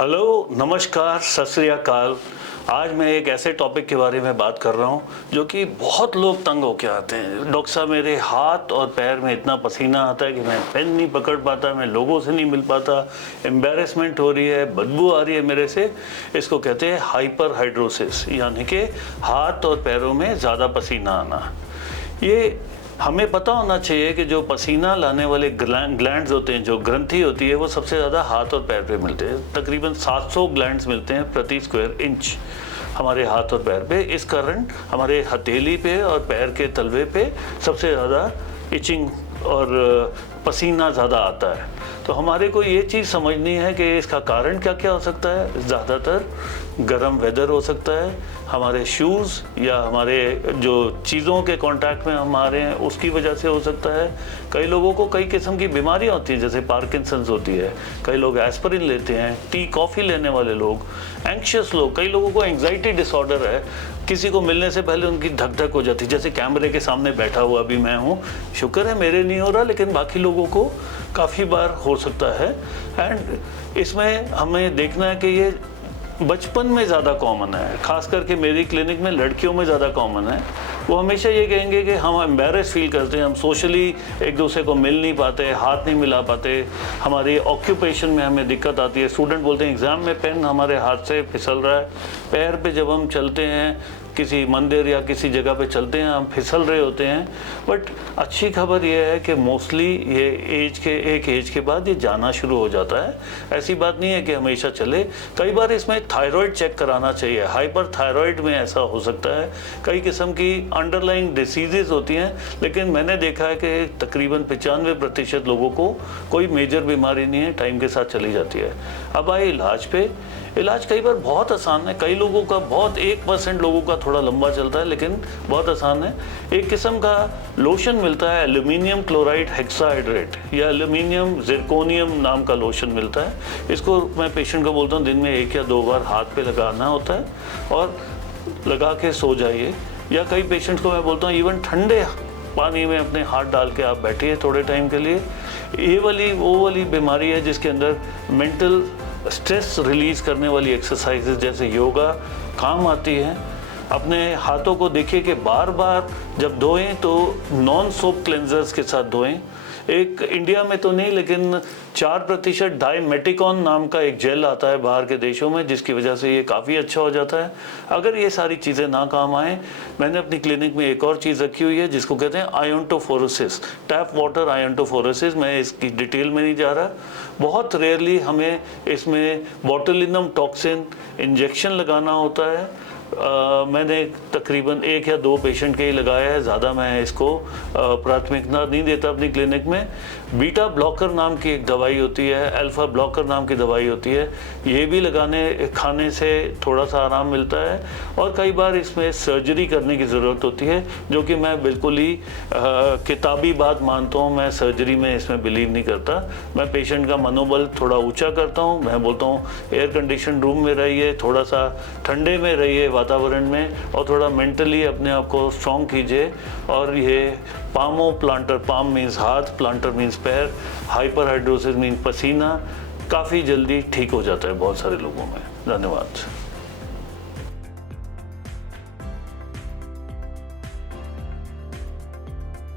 Hello, नमस्कार, सत श्री अकाल। आज मैं एक ऐसे टॉपिक के बारे में बात कर रहा हूँ जो कि बहुत लोग तंग होके आते हैं। डॉक्टर साहब, मेरे हाथ और पैर में इतना पसीना आता है कि मैं पेन नहीं पकड़ पाता, मैं लोगों से नहीं मिल पाता, एम्बैरेसमेंट हो रही है, बदबू आ रही है मेरे से। इसको कहते हैं हाइपर हाइड्रोसिस, यानी कि हाथ और पैरों में ज़्यादा पसीना आना। ये हमें पता होना चाहिए कि जो पसीना लाने वाले ग्लैंड्स होते हैं, जो ग्रंथि होती है, वो सबसे ज़्यादा हाथ और पैर पे मिलते हैं। तकरीबन 700 ग्लैंड्स मिलते हैं प्रति स्क्वायर इंच हमारे हाथ और पैर पे। इस कारण हमारे हथेली पे और पैर के तलवे पे सबसे ज़्यादा इचिंग और पसीना ज़्यादा आता है। तो हमारे को ये चीज़ समझनी है कि इसका कारण क्या क्या हो सकता है। ज़्यादातर गर्म वेदर हो सकता है, हमारे शूज़ या हमारे जो चीज़ों के कांटेक्ट में हम आ रहे हैं उसकी वजह से हो सकता है। कई लोगों को कई किस्म की बीमारियां होती हैं, जैसे पार्किंसंस होती है। कई लोग एस्पिरिन लेते हैं, टी कॉफ़ी लेने वाले लोग, एंग्शियस लोग, कई लोगों को एंग्जाइटी डिसऑर्डर है। किसी को मिलने से पहले उनकी धक धक हो जाती है, जैसे कैमरे के सामने बैठा हुआ भी मैं हूँ। शुक्र है मेरे नहीं हो रहा, लेकिन बाकी लोगों को काफ़ी बार हो सकता है। एंड इसमें हमें देखना है कि ये बचपन में ज़्यादा कॉमन है, ख़ास करके मेरी क्लिनिक में लड़कियों में ज़्यादा कॉमन है। वो हमेशा ये कहेंगे कि हम एम्बैरेस फील करते हैं, हम सोशली एक दूसरे को मिल नहीं पाते, हाथ नहीं मिला पाते, हमारी ऑक्यूपेशन में हमें दिक्कत आती है। स्टूडेंट बोलते हैं एग्ज़ाम में पेन हमारे हाथ से फिसल रहा है, पैर पे जब हम चलते हैं, किसी मंदिर या किसी जगह पे चलते हैं, हम फिसल रहे होते हैं। बट अच्छी खबर ये है कि मोस्टली ये एक एज के बाद ये जाना शुरू हो जाता है। ऐसी बात नहीं है कि हमेशा चले। कई बार इसमें थायराइड चेक कराना चाहिए। हाइपर थायराइड में ऐसा हो सकता है। कई किस्म की अंडरलाइंग डिसीजेज होती हैं, लेकिन मैंने देखा है कि तकरीबन 95% लोगों को कोई मेजर बीमारी नहीं है, टाइम के साथ चली जाती है। अब आए इलाज पे। इलाज कई बार बहुत आसान है, कई लोगों का बहुत 1% लोगों का थोड़ा लंबा चलता है, लेकिन बहुत आसान है। एक किस्म का लोशन मिलता है, एल्यूमिनियम क्लोराइड हेक्साहाइड्रेट या एल्यूमिनियम जिरकोनियम नाम का लोशन मिलता है। इसको मैं पेशेंट को बोलता हूँ दिन में 1 या 2 बार हाथ पे लगाना होता है और लगा के सो जाइए। या कई पेशेंट्स को मैं बोलता हूँ इवन ठंडे पानी में अपने हाथ डाल के आप बैठिए थोड़े टाइम के लिए। ये वो वाली बीमारी है जिसके अंदर मेंटल स्ट्रेस रिलीज़ करने वाली एक्सरसाइजेज जैसे योगा काम आती है। अपने हाथों को देखिए कि बार बार जब धोएं तो नॉन सोप क्लेंजर्स के साथ धोएं। एक इंडिया में तो नहीं, लेकिन 4% डाइमेटिकॉन नाम का एक जेल आता है बाहर के देशों में, जिसकी वजह से ये काफ़ी अच्छा हो जाता है। अगर ये सारी चीज़ें ना काम आएँ, मैंने अपनी क्लिनिक में एक और चीज़ रखी हुई है जिसको कहते हैं आयोंटोफोरोसिस, टैप वाटर आयोंटोफोरोसिस। मैं इसकी डिटेल में नहीं जा रहा। बहुत रेयरली हमें इसमें बोटुलिनम टॉक्सिन इंजेक्शन लगाना होता है। मैंने तकरीबन 1 या 2 पेशेंट के ही लगाया है, ज़्यादा मैं इसको प्राथमिकता नहीं देता अपनी क्लिनिक में। बीटा ब्लॉकर नाम की एक दवाई होती है, अल्फ़ा ब्लॉकर नाम की दवाई होती है, ये भी खाने से थोड़ा सा आराम मिलता है। और कई बार इसमें सर्जरी करने की ज़रूरत होती है, जो कि मैं बिल्कुल ही किताबी बात मानता हूँ। मैं सर्जरी में इसमें बिलीव नहीं करता। मैं पेशेंट का मनोबल थोड़ा ऊँचा करता हूँ। मैं बोलता हूँ एयर कंडीशन रूम में रहिए, थोड़ा सा ठंडे में रहिए वातावरण में, और थोड़ा मेंटली अपने आप को स्ट्रॉन्ग कीजिए। और ये पामो प्लांटर, पाम मीन्स हाथ, प्लांटर मीन्स पैर, हाइपर हाइड्रोसिस मीन्स पसीना, काफ़ी जल्दी ठीक हो जाता है बहुत सारे लोगों में। धन्यवाद।